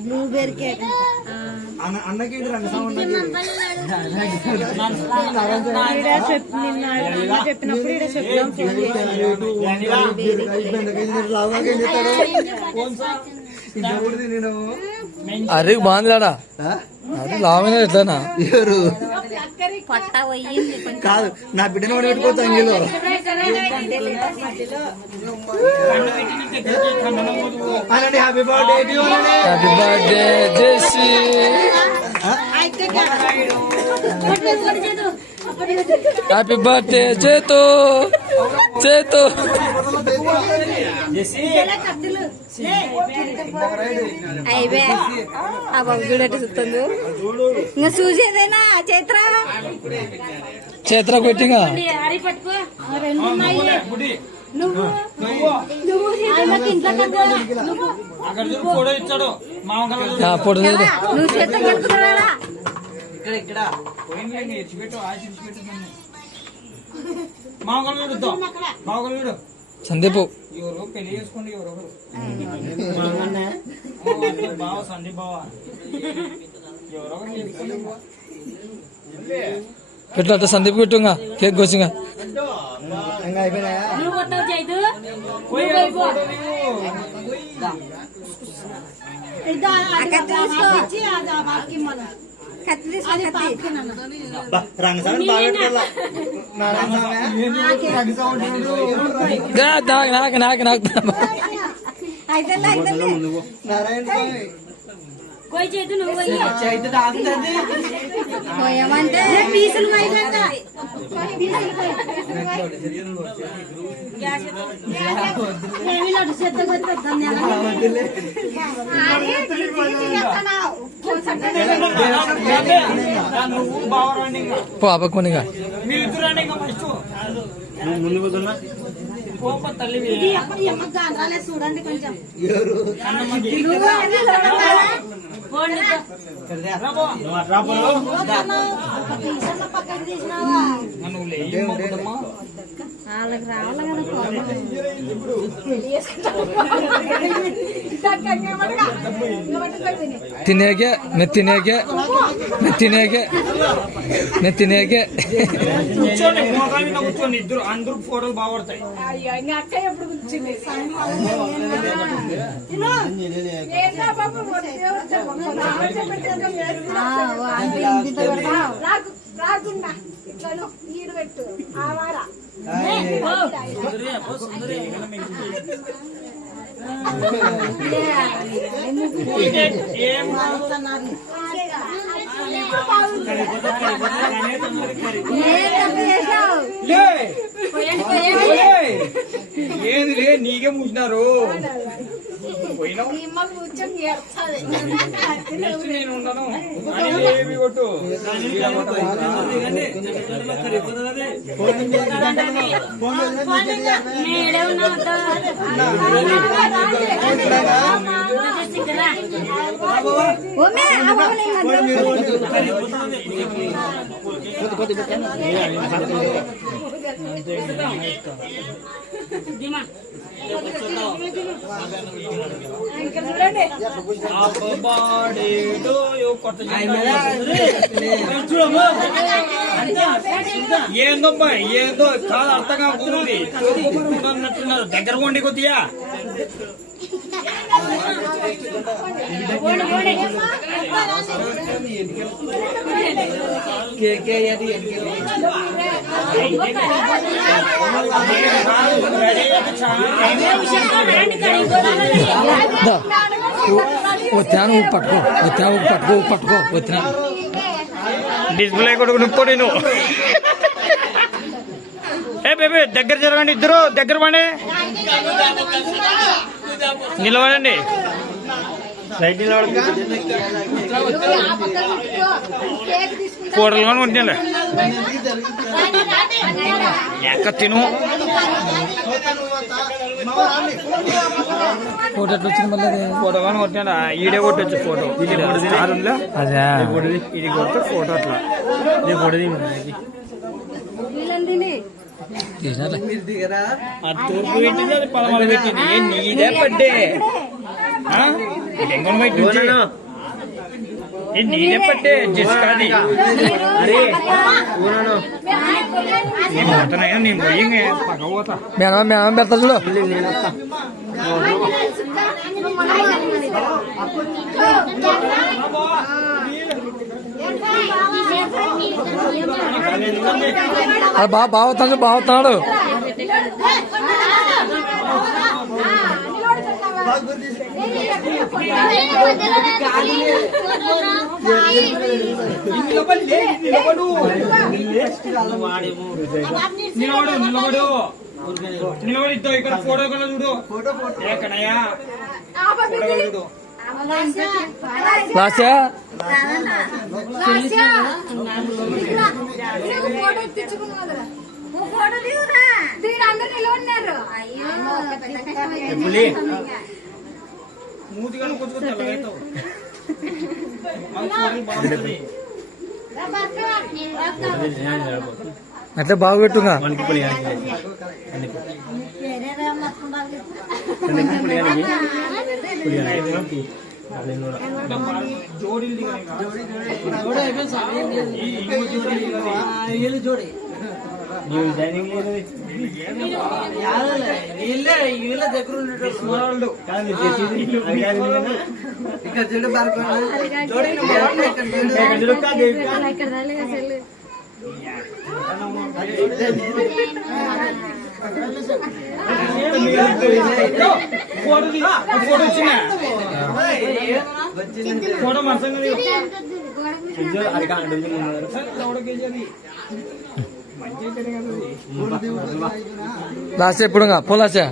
Blueberry cake చెప్పినప్పుడు అరే బాగుందిలాడా అది లావైన ఎట్లానా కాదు నా బిడ్డను కూడా పెట్టుకోవచ్చు అంగిలో happy birthday happy birthday Jessie happy birthday చేతు చేతు అయిపోయా ఆ బాబు చూడట్టు చూస్తుంది ఇంకా చూసేదేనా చైత్ర చేత్ర పెట్టిగా నువ్వు చేత కలుపుతున్నాడా సందీప్ ఎవరు పెళ్లి చేసుకోండి ఎవరొకరు బావ సందీప్ బావ ఎవరొకరు చేసుకోండి పెట్టు సందీప్ పెట్టుగా కేక్ కోసింగా कोई चेतु न वही चेतु डालते थे कोई अमांते पीसल माइलेगा क्या से तो नेवी लड़ से तो धन्यवाद अरे पापा कोनेगा मिलुतुरानेगा मस्त ముందు పోతున్నా కోప తల్లివి ఇది అప్పుడు అమ్మ గాండ్రాలే చూడండి కొంచెం ఎవరు తినేకే మెత్తినేకే మెత్తినేకే మెత్తినేకే కూర్చోండి ఇద్దరు అందరూ ఫోటోలు బాగుపడతాయి అక్క ఎప్పుడు కూర్చుంది రాకుండా ఇట్లా నీరు పెట్టు ఆవారా ఏది లే నీకే మూసినారు నేను ఉండను ఏమి కొట్టు ఏందమ్మా ఏందో కాదు అర్థం కాకుండా అన్నట్టున్నారు దగ్గర కొండి కొద్దిగా వచ్చాను పట్టుకో వచ్చాను పట్టుకో పట్టుకో వచ్చినా డిస్ప్లే కొడుకు నువ్వు నేను ఏ బేబీ దగ్గర జరగండి ఇద్దరు దగ్గర పడి నిలబడండి రైట్ నిలబడి ఫోటోలు కానీ ఉంటాను ఎక్క తిను ఫోటో ఎట్లా వచ్చింది మళ్ళీ ఫోటో కానీ కొట్టినా ఈడే కొట్టచ్చు ఫోటో అదే ఇది కొడితే ఫోటో అట్లా వీళ్ళండి తీసినారులే. అది తూర్పు పెట్టింది, అది పడమర పెట్టింది. నీదే బర్త్డే బెంగళూరు బయట నుంచి. ఇది నీదే బర్త్డే జస్కాది. నేను పోతున్నాయా, నేను పోయి పక్క పోతా. మేడం పెడతా చూడు. అది బాగుతున్నాడు. నిలబడి ఇక్కడ ఫోటో కన్నా చూడు. ఎక్కడయ్యా ఫోటో చూడు. లాస్యా మూతి కానీ కొంచెం తెల్లగైతావు. బాగుంటుంది. అట్లా బాగా పెట్టుగా. జోడీ ఫోటో వచ్చిన ఫోటో మనసంగా లాస్ట్ ఎప్పుడు పోలాసా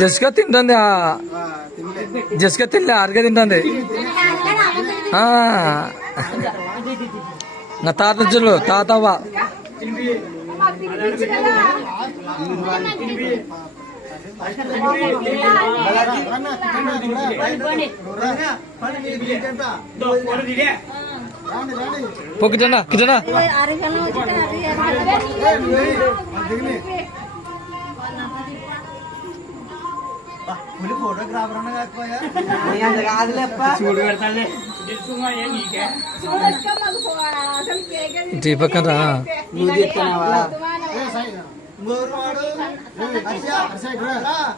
జస్గా తింటుంది. జస్గా తినలే, అరగా తింటుంది. నా తాత చూడు, తాతవ్వ పొక్కిటనా కిటనా ఫోటోగ్రాఫర్ అన్న కాకపోయా చూడు పెడతానే ఈ పక్కన రా.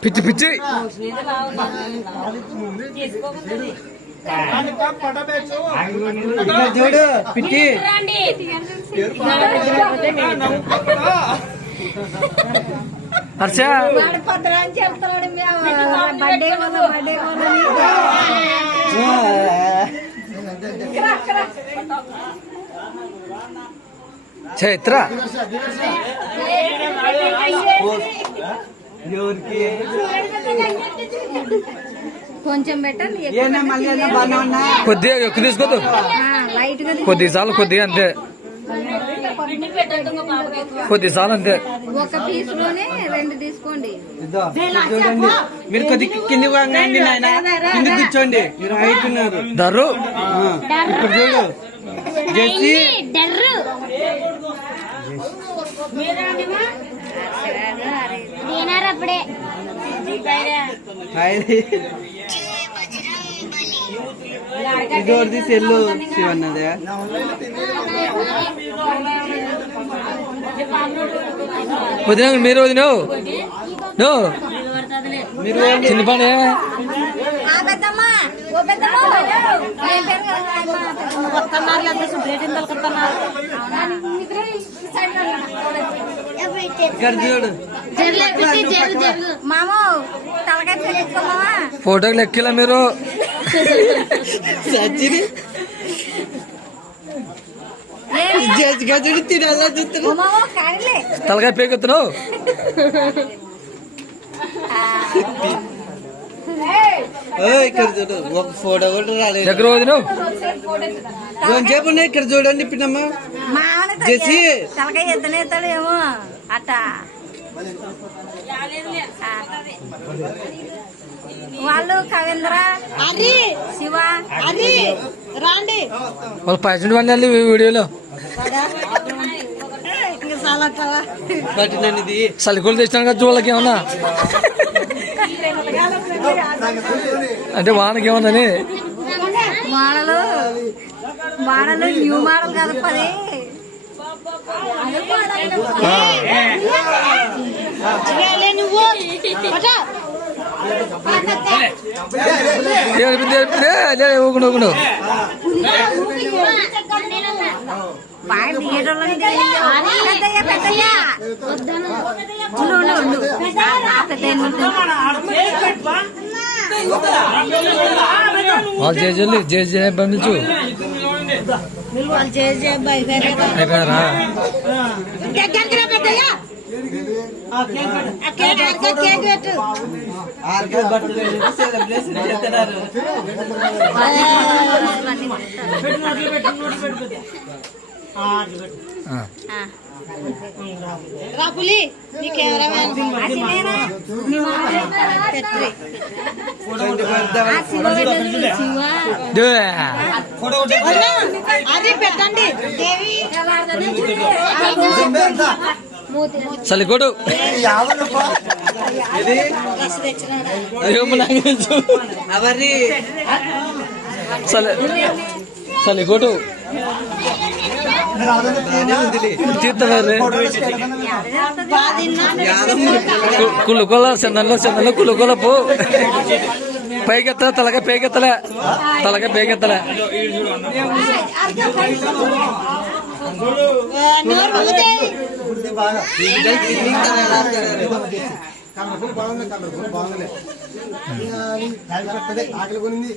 పిచ్చి పిచ్చి చూడు పిచ్చి హర్ష చైత్ర కొంచెం బెటర్ కొద్దిగా ఎక్కువ తీసుకోద్దు, కొద్ది చాలు, కొద్దిగా అంతే, కొద్ది చాలు అంతే. ఒక పీస్ లోనే 2 తీసుకోండి. మీరు కొద్ది కింది కింది కూర్చోండి, మీరు హైట్ ఉన్నారు. దర్రు ఇప్పుడు చూడు జెస్సీ అప్పుడే ఇదోది సెల్లు శివన్నదే వదిన మీరు వదినావు మీరు చిన్న పని ఇక్కడ చూడు మామూ తలకాయ తెచ్చుకోమా ఫోటోకి లెక్కిలా మీరు. జేసిగా చూడు తినాలా చూస్తున్నావు. తలకాయ పేకెత్తున్నావు. ఇక్కడ చూడు ఒక ఫోటో కూడా రాలేదు. దగ్గర వదిను కొంచెంసేపు ఉన్నాయి ఇక్కడ చూడండి పిన్నమ్మ. జేసి తలకాయ ఎత్తనేస్తాడు ఏమో అట్ట వాళ్ళు కవేంద్ర శివ రాండి వాళ్ళు పైసలు పండాలి వీడియోలో. పట్టినది సలికూలు తెచ్చినాను కదా వాళ్ళకి ఏమన్నా అంటే వానకి ఏమన్నాని మోడలు మోడలు న్యూ మోడల్ కదా పది నువ్వు ఊకుండు ఊకుండు వాళ్ళు చేసి చేసి పంపించు అయిపోయారా. రాపులి నీ కెమెరామెన్ అది పెట్టండి చలికోడు చలికోటు తీర్థవారు కుళ్ళుకోల చందనలో చందనలో కుళ్ళుకోల పో పైకెత్తలే తలకాయ పైకెత్తలే తలకాయ పైకెత్తలే ఆకలి కొనింది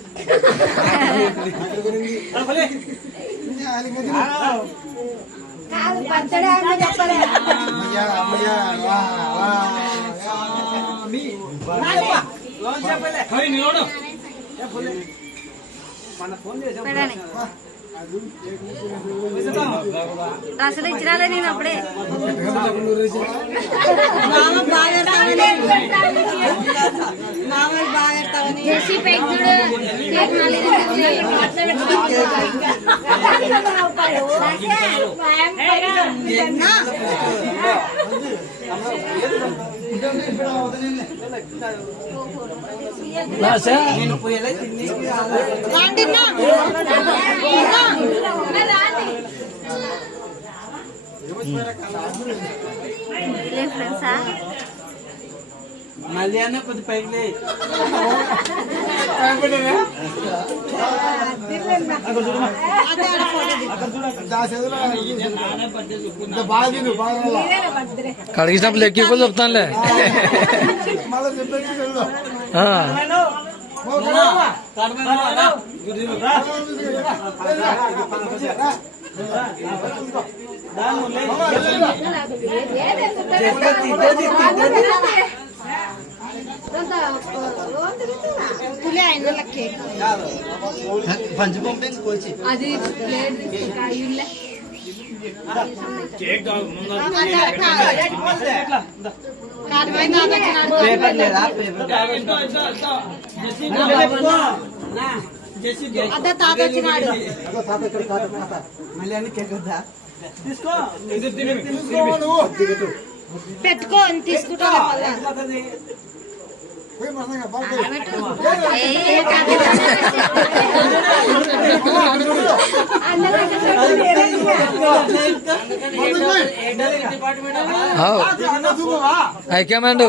అసలు ఇచ్చినాలే నేను అప్పుడే ఫ్రెండ్సా మళ్ళీ అన్న కొద్ది పైకి కడిగినప్పుడు ఎక్కువ చెప్తానులే. పంచి పంపించుకోవచ్చు. అది పేపర్ లేదా తాత వచ్చినాడు మళ్ళీ అన్ని కేక్ వద్దా పెట్టుకో తీసుకుంటా హైకమాండ్